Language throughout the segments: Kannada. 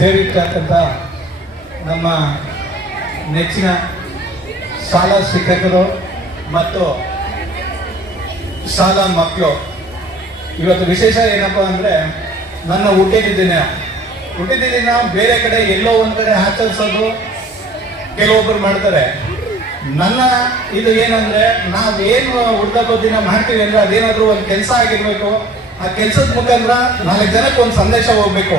ಸೇರಿರ್ತಕ್ಕಂಥ ನಮ್ಮ ನೆಚ್ಚಿನ ಶಾಲಾ ಶಿಕ್ಷಕರು ಮತ್ತು ಶಾಲಾ ಮಕ್ಕಳು, ಇವತ್ತು ವಿಶೇಷ ಏನಪ್ಪ ಅಂದರೆ ನನ್ನ ಹುಟ್ಟಿದ ದಿನ ಬೇರೆ ಕಡೆ ಎಲ್ಲೋ ಒಂದು ಕಡೆ ಆಚರಿಸೋದು ಕೆಲವೊಬ್ಬರು ಮಾಡ್ತಾರೆ. ನನ್ನ ಇದು ಏನಂದ್ರೆ, ನಾವೇನು ಹುಡ್ದಬ್ಬ ದಿನ ಮಾಡ್ತೀವಿ ಅಂದ್ರೆ ಅದೇನಾದ್ರೂ ಒಂದು ಕೆಲಸ ಆಗಿರ್ಬೇಕು. ಆ ಕೆಲಸದ ಮುಖಾಂತರ 4 ಜನಕ್ಕೆ ಒಂದು ಸಂದೇಶ ಹೋಗ್ಬೇಕು.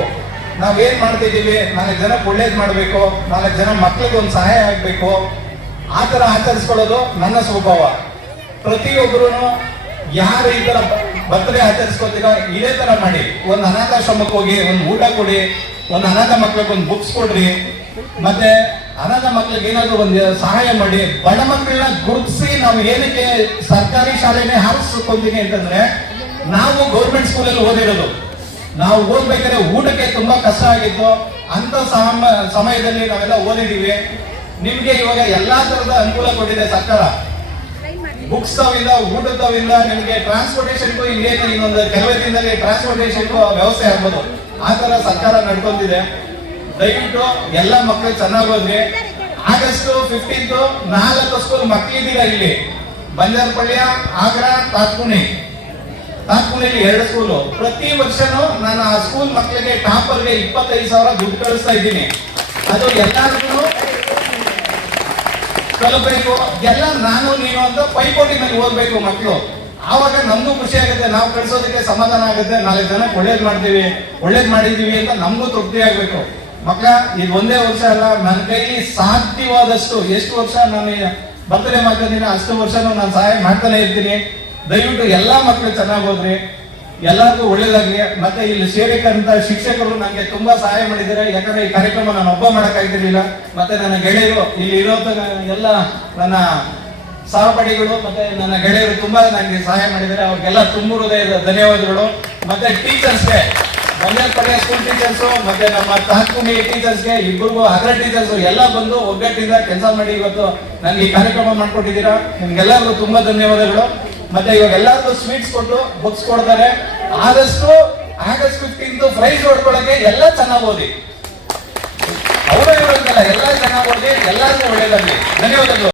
ನಾವೇನ್ ಮಾಡ್ತಿದ್ದೀವಿ 4 ಜನಕ್ಕೆ ಒಳ್ಳೇದು ಮಾಡಬೇಕು, 4 ಜನ ಮಕ್ಳಿಗೆ ಒಂದು ಸಹಾಯ ಆಗ್ಬೇಕು. ಆ ತರ ಆಚರಿಸ್ಕೊಳ್ಳೋದು ನನ್ನ ಸ್ವಭಾವ. ಪ್ರತಿಯೊಬ್ಬರು ಯಾರು ಈ ತರ ಬರ್ತ್ಡೇ ಆಚರಿಸ್ಕೊತೀರೋ ಇದೇ ತರ ಮಾಡಿ. ಒಂದು ಅನಾಥಾಶ್ರಮಕ್ಕೆ ಹೋಗಿ ಒಂದು ಊಟ ಕೊಡಿ, ಒಂದು ಅನಾಥ ಮಕ್ಳಿಗೆ ಒಂದು ಬುಕ್ಸ್ ಕೊಡ್ರಿ, ಮತ್ತೆ ಅನಾಥ ಮಕ್ಳಿಗೆ ಏನಾದ್ರು ಒಂದು ಸಹಾಯ ಮಾಡಿ. ಬಡ ಮಕ್ಕಳನ್ನ ಗುರುತಿಸಿ ನಾವು ಏನಕ್ಕೆ ಸರ್ಕಾರಿ ಶಾಲೆನೇ ಹಾರಿಸ್ಕೊಂತೀನಿ ಅಂತಂದ್ರೆ, ನಾವು ಗೌರ್ಮೆಂಟ್ ಸ್ಕೂಲಲ್ಲಿ ಓದಿರೋದು. ನಾವು ಓದ್ಬೇಕಾದ್ರೆ ಊಟಕ್ಕೆ ತುಂಬಾ ಕಷ್ಟ ಆಗಿತ್ತು. ಅಂತ ಸಮಯದಲ್ಲಿ ನಾವೆಲ್ಲ ಓದಿದೀವಿ. ನಿಮ್ಗೆ ಇವಾಗ ಎಲ್ಲಾ ತರದ ಅನುಕೂಲ ಕೊಟ್ಟಿದೆ ಸರ್ಕಾರ. ಬುಕ್ಸ್ ತಾವಿಲ್ಲ, ಊಟದ ತಾವಿಲ್ಲ, ನಿಮ್ಗೆ ಟ್ರಾನ್ಸ್ಪೋರ್ಟೇಷನ್ಗೂ ಇನ್ನೇನು ಇನ್ನೊಂದು ಕೆಲವೇ ದಿನದಲ್ಲಿ ಟ್ರಾನ್ಸ್ಪೋರ್ಟೇಷನ್ಗೂ ವ್ಯವಸ್ಥೆ ಆಗ್ಬೋದು. ಆ ತರ ಸರ್ಕಾರ ನಡ್ಕೊಂತಿದೆ. ದಯವಿಟ್ಟು ಎಲ್ಲ ಮಕ್ಕಳು ಚೆನ್ನಾಗಿ ಹೋದ್ರಿ. ಆಗಸ್ಟ್ 15 4 ಸ್ಕೂಲ್ ಮಕ್ಕಳಿದ್ದೀರಾ ಇಲ್ಲಿ. ಬಂಜಾರಪಳ್ಳಿ, ಆಗ್ರಾ, ತಾತ್ಕುಣಿಲಿ 2 ಸ್ಕೂಲು. ಪ್ರತಿ ವರ್ಷನೂ ನಾನು ಆ ಸ್ಕೂಲ್ ಮಕ್ಕಳಿಗೆ ಟಾಪರ್ಗೆ 25,000 ದುಡ್ಡು ಕಳಿಸ್ತಾ ಇದ್ದೀನಿ. ಅದು ಎಲ್ಲರಿಗೂ ಕಲಬೇಕು. ಎಲ್ಲ ನಾನು ನೀನು ಅಂತ ಪೈಪೋಟಿ ಮೇಲೆ ಓದ್ಬೇಕು ಮಕ್ಕಳು. ಆವಾಗ ನಮ್ಗೂ ಖುಷಿ ಆಗುತ್ತೆ, ನಾವು ಕಳ್ಸೋದಕ್ಕೆ ಸಮಾಧಾನ ಆಗುತ್ತೆ. 4 ಜನಕ್ಕೆ ಒಳ್ಳೇದ್ ಮಾಡಿದೀವಿ ಅಂತ ನಮಗೂ ತೃಪ್ತಿ ಆಗ್ಬೇಕು. ಮಕ್ಕಳ, ಇದು ಒಂದೇ ವರ್ಷ ಅಲ್ಲ, ನನ್ನ ಕೈಲಿ ಸಾಧ್ಯವಾದಷ್ಟು ಎಷ್ಟು ವರ್ಷ ನಾನು ಬರ್ತ್ಡೇ ಮಾಡ್ತಿದ್ದೀನಿ ಅಷ್ಟು ವರ್ಷನೂ ನಾನು ಸಹಾಯ ಮಾಡ್ತಾನೆ ಇರ್ತೀನಿ. ದಯವಿಟ್ಟು ಎಲ್ಲಾ ಮಕ್ಕಳು ಚೆನ್ನಾಗಿ ಹೋದ್ರಿ, ಎಲ್ಲರಿಗೂ ಒಳ್ಳೇದಾಗ್ಲಿ. ಮತ್ತೆ ಇಲ್ಲಿ ಸೇರಿಕಂತ ಶಿಕ್ಷಕರು ನನಗೆ ತುಂಬಾ ಸಹಾಯ ಮಾಡಿದ್ದಾರೆ. ಯಾಕಂದ್ರೆ ಈ ಕಾರ್ಯಕ್ರಮ ನಾನು ಒಬ್ಬ ಮಾಡಕ್ಕಾಗ್ತಿರ್ಲಿಲ್ಲ. ಮತ್ತೆ ನನ್ನ ಗೆಳೆಯರು ಇಲ್ಲಿ ಇರೋ ಎಲ್ಲ ನನ್ನ ಸಹಪಾಠಿಗಳು ಮತ್ತೆ ನನ್ನ ಗೆಳೆಯರು ತುಂಬಾ ನನಗೆ ಸಹಾಯ ಮಾಡಿದ್ದಾರೆ. ಅವ್ರಿಗೆಲ್ಲ ತುಂಬ ಹೃದಯದ ಧನ್ಯವಾದಗಳು. ಮತ್ತೆ ಟೀಚರ್ಸ್ಗೆ, ಬಂಜಾರಪಳ್ಳಿ ಸ್ಕೂಲ್ ಟೀಚರ್ಸು ಮತ್ತೆ ನಮ್ಮ ತಾತ್ಕುಣಿ ಟೀಚರ್ಸ್ಗೆ, ಇಬ್ಬರಿಗೂ ಅದರ ಟೀಚರ್ಸ್ ಎಲ್ಲ ಬಂದು ಒಗ್ಗಟ್ಟಿಂದ ಕೆಲಸ ಮಾಡಿ ಇವತ್ತು ನನಗೆ ಈ ಕಾರ್ಯಕ್ರಮ ಮಾಡ್ಕೊಟ್ಟಿದ್ದೀರಾ. ನಿಮ್ಗೆಲ್ಲರಿಗೂ ತುಂಬಾ ಧನ್ಯವಾದಗಳು. ಮತ್ತೆ ಇವಾಗ ಎಲ್ಲರಿಗೂ ಸ್ವೀಟ್ಸ್ ಕೊಟ್ಟು ಬುಕ್ಸ್ ಕೊಡ್ತಾರೆ. ಆದಷ್ಟು ಆಗಸ್ಟ್ 15 ಪ್ರೈಸ್ ಹೊಡ್ಕೊಳ್ಳೋಕೆ ಎಲ್ಲ ಚೆನ್ನಾಗಿ ಓದಿ. ಅವರೇ ಇರೋದಿಲ್ಲ, ಎಲ್ಲ ಚೆನ್ನಾಗಿ ಓದಿ, ಎಲ್ಲರಿಗೂ ಒಳ್ಳೇದಾಗಲಿ. ಧನ್ಯವಾದಗಳು.